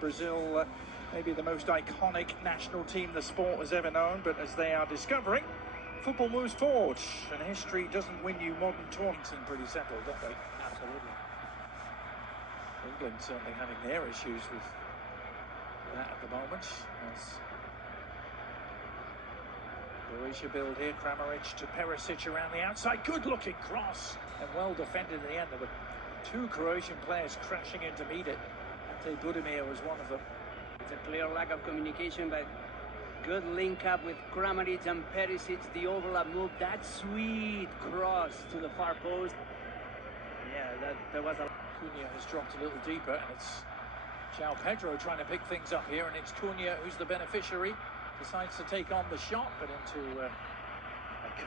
Brazil, maybe the most iconic national team the sport has ever known, but as they are discovering, football moves forward, and history doesn't win you modern tournaments. Seem pretty settled, don't they? Absolutely. England certainly having their issues with that at the moment. As Croatia build here, Kramaric to Perisic around the outside, good looking cross, and well defended in the end. There were two Croatian players crashing in to meet it. Ante Budimir was one of them. It's a clear lack of communication, but good link up with Kramaric and Perisic, the overlap move, that sweet cross to the far post. Yeah, there was a... Cunha has dropped a little deeper, and it's João Pedro trying to pick things up here, and it's Cunha who's the beneficiary. Decides to take on the shot, but into a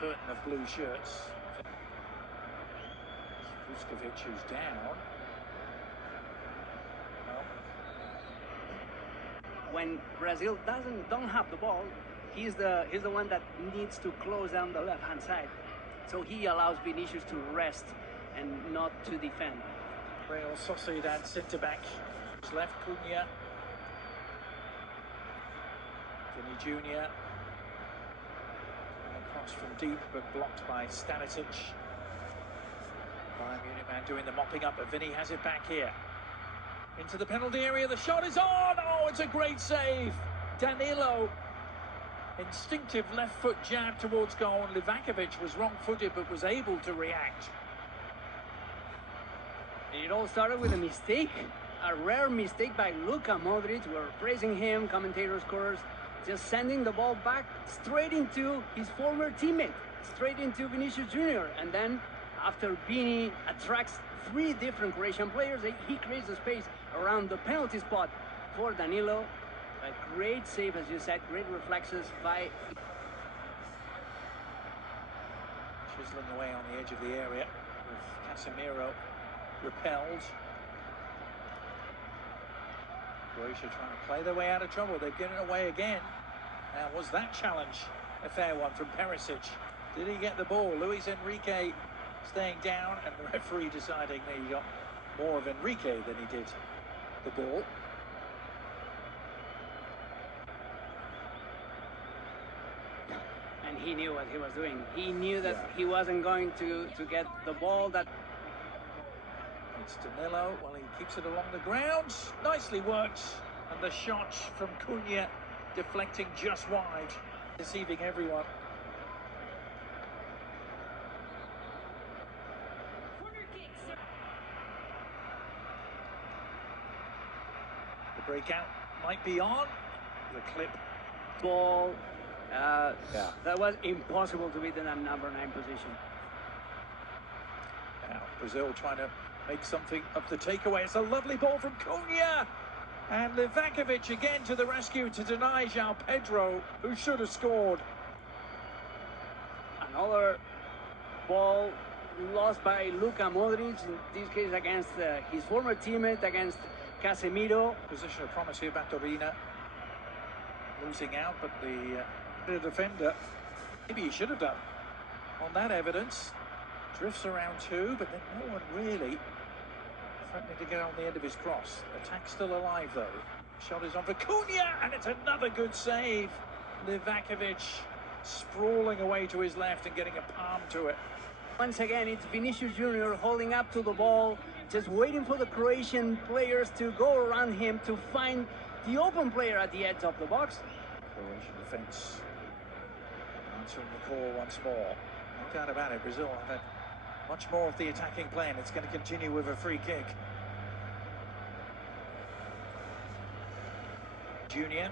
curtain of blue shirts. Vuskovic who's down. Well, when Brazil don't have the ball, he's the one that needs to close down the left-hand side. So he allows Vinicius to rest and not to defend. Real Sociedad centre-back left, Cunha. Vini Jr. Across from deep, but blocked by Stanisic. Bayern Munich man doing the mopping up, but Vini has it back here. Into the penalty area, the shot is on! Oh, it's a great save! Danilo. Instinctive left foot jab towards goal, and Livakovic was wrong-footed, but was able to react. It all started with a mistake, a rare mistake by Luka Modric. We're praising him, commentators, course, just sending the ball back straight into his former teammate, straight into Vinicius Jr. And then, after Vini attracts three different Croatian players, he creates a space around the penalty spot for Danilo. A great save, as you said, great reflexes by... Chiseling away on the edge of the area with Casemiro repelled. Croatia trying to play their way out of trouble. They've given it away again. Now, was that challenge a fair one from Perisic? Did he get the ball? Luis Enrique staying down, and the referee deciding that he got more of Enrique than he did the ball. And he knew what he was doing. He knew that he wasn't going to get the ball. That it's Danilo. Well, he keeps it along the ground. Nicely worked. And the shot from Cunha deflecting just wide, deceiving everyone. The breakout might be on. The clip. Ball. That was impossible to beat in that number 9 position. Now, Brazil trying to make something of the takeaway. It's a lovely ball from Cunha. And Livakovic again to the rescue to deny João Pedro, who should have scored. Another ball lost by Luka Modric, in this case against his former teammate, against Casemiro. Position of promise here, Baturina. Losing out, but the defender, maybe he should have done. On that evidence, drifts around two, but then no one really threatening to get on the end of his cross. Attack still alive though. Shot is on for Cunha, and it's another good save. Livakovic sprawling away to his left and getting a palm to it. Once again, it's Vinicius Jr. holding up to the ball, just waiting for the Croatian players to go around him to find the open player at the edge of the box. Croatian defence answering the call once more. No doubt about it, Brazil have had much more of the attacking play, and it's going to continue with a free kick. Junior.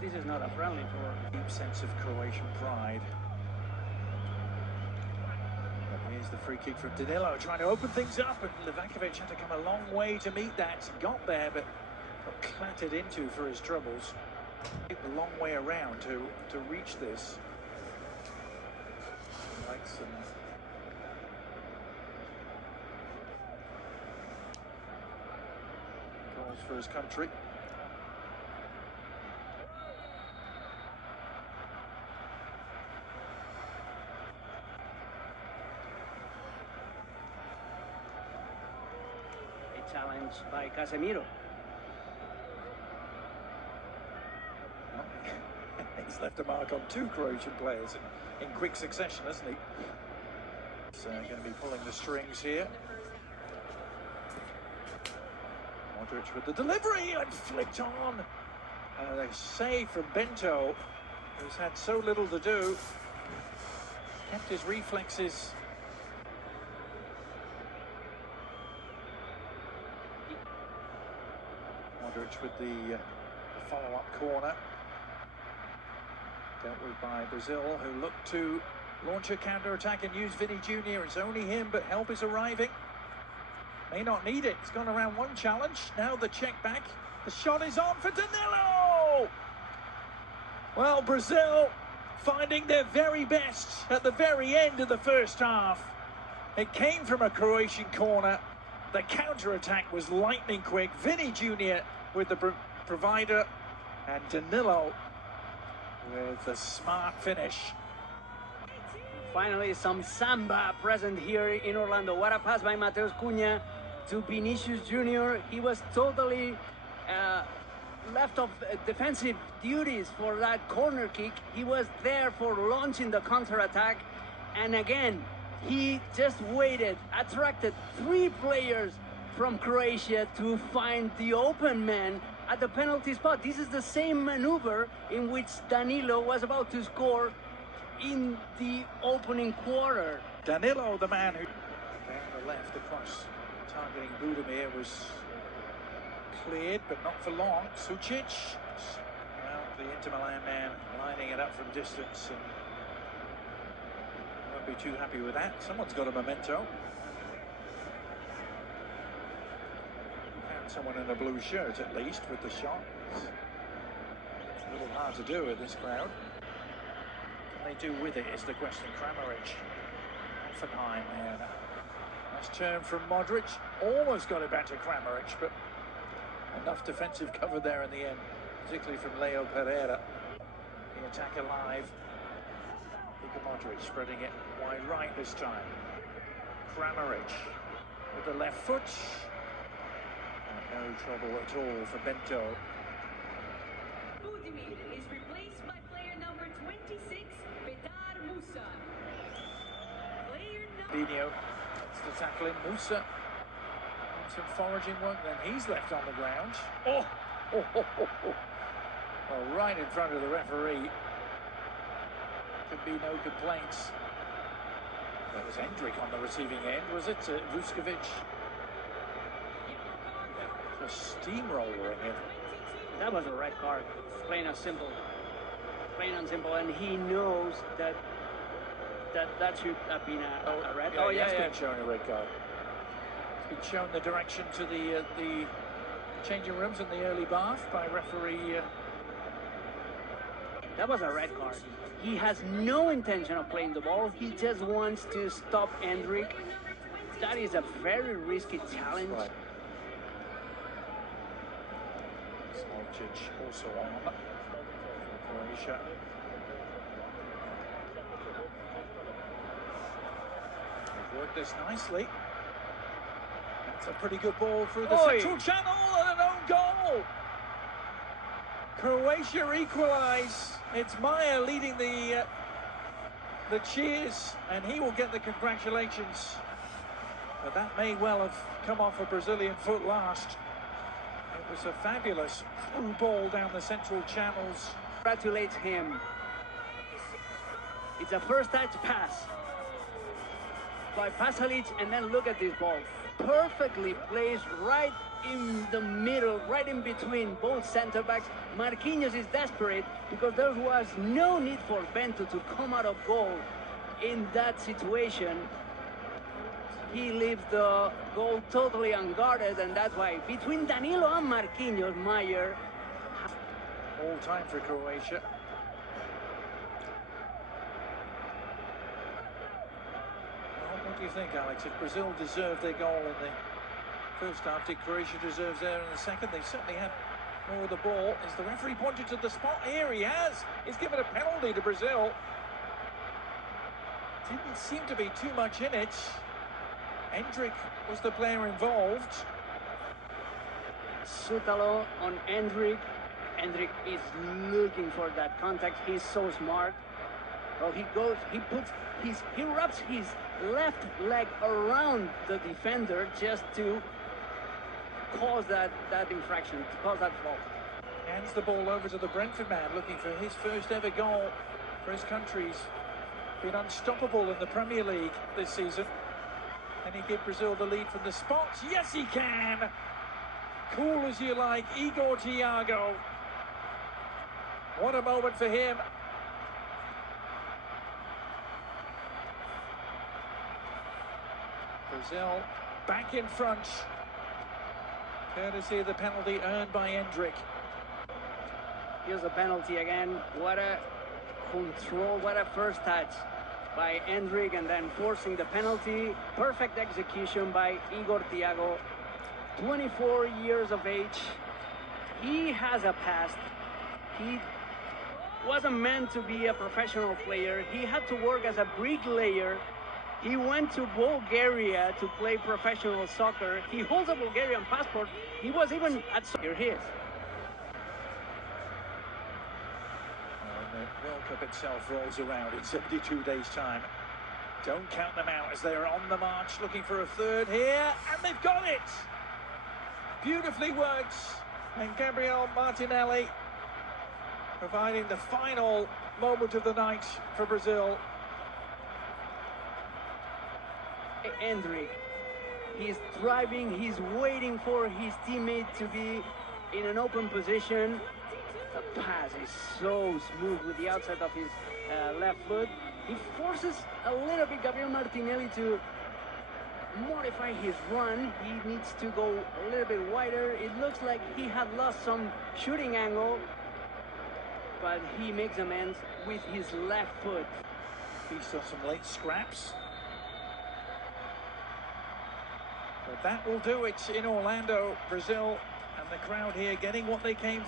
This is not a friendly for deep sense of Croatian pride. But here's the free kick from Danilo, trying to open things up, and Livakovic had to come a long way to meet that. Got there, but got clattered into for his troubles. A long way around to reach this. Like some goals for his country. challenge by Casemiro. He's left a mark on two Croatian players in quick succession, hasn't he? He's going to be pulling the strings here. Modric with the delivery and flicked on. A save from Bento, who's had so little to do. Kept his reflexes. Modric with the follow-up corner. Dealt with by Brazil, who look to launch a counter-attack and use Vini Jr. It's only him, but help is arriving. May not need it. It's gone around one challenge. Now the check back. The shot is on for Danilo! Well, Brazil finding their very best at the very end of the first half. It came from a Croatian corner. The counter-attack was lightning quick. Vini Jr. with the provider, and Danilo with the smart finish. Finally, some samba present here in Orlando. What a pass by Mateus Cunha to Vinicius Jr. He was totally left of defensive duties for that corner kick. He was there for launching the counter-attack. And again, he just waited, attracted three players from Croatia to find the open man at the penalty spot. This is the same maneuver in which Danilo was about to score in the opening quarter. Danilo, the man who down the left across, targeting Budimir, was cleared, but not for long. Sucic, well, the Inter Milan man lining it up from distance, and won't be too happy with that. Someone's got a memento. Found someone in a blue shirt at least with the shot. It's a little hard to do with this crowd. What can they do with it is the question. Kramaric, Offenheim there. Nice turn from Modric. Almost got it back to Kramaric, but enough defensive cover there in the end, particularly from Leo Pereira. The attack alive. Luka Modric spreading it wide right this time. Kramaric with the left foot. And no trouble at all for Bento. Budimir is replaced by player number 26, Petar Musa. Player number... Dino, it's the tackle in. Musa. Some foraging work, then he's left on the ground. Oh! Well, right in front of the referee. Could be no complaints. That was Endrick on the receiving end, was it? Vuskovic. Just steamrolling it. That was a red card, plain and simple. Plain and simple, and he knows that should have been a red. Yeah, he has been shown a red card. Been shown the direction to the changing rooms in the early bath by referee. That was a red card. He has no intention of playing the ball. He just wants to stop Endrick. That is a very risky challenge. Right. Smolcic also on for Croatia. They've worked this nicely. It's a pretty good ball through the central channel and an own goal. Croatia equalise. It's Maya leading the cheers, and he will get the congratulations. But that may well have come off a Brazilian foot last. It was a fabulous through ball down the central channels. Congratulates him. It's a first touch pass by Pasalic, and then look at this ball. Perfectly placed right in the middle, right in between both center backs. Marquinhos is desperate because there was no need for Bento to come out of goal in that situation. He leaves the goal totally unguarded, and that's why between Danilo and Marquinhos, Maier. All time for Croatia. What do you think, Alex? If Brazil deserved their goal in the first half, did Croatia deserve theirs in the second? They certainly had more of the ball. Is the referee pointed to the spot? Here he has. He's given a penalty to Brazil. Didn't seem to be too much in it. Endrick was the player involved. Sutalo on Endrick. Endrick is looking for that contact. He's so smart. Well, he wraps his left leg around the defender just to cause that infraction, to cause that fault. Hands the ball over to the Brentford man, looking for his first ever goal for his country. He's been unstoppable in the Premier League this season. Can he give Brazil the lead from the spot? Yes, he can! Cool as you like, Igor Thiago. What a moment for him. Brazil back in front, courtesy of the penalty earned by Endrick. Here's a penalty again. What a control, what a first touch by Endrick, and then forcing the penalty. Perfect execution by Igor Thiago. 24 years of age. He has a past. He wasn't meant to be a professional player. He had to work as a bricklayer. He went to Bulgaria to play professional soccer. He holds a Bulgarian passport. He was even at here he is. The World Cup itself rolls around in 72 days' time. Don't count them out as they're on the march looking for a third here, and they've got it! Beautifully worked, and Gabriel Martinelli providing the final moment of the night for Brazil. Endrick, he's driving, he's waiting for his teammate to be in an open position. The pass is so smooth with the outside of his left foot. He forces a little bit Gabriel Martinelli to modify his run. He needs to go a little bit wider. It looks like he had lost some shooting angle, but he makes amends with his left foot. He saw some late scraps. But that will do it in Orlando, Brazil, and the crowd here getting what they came for.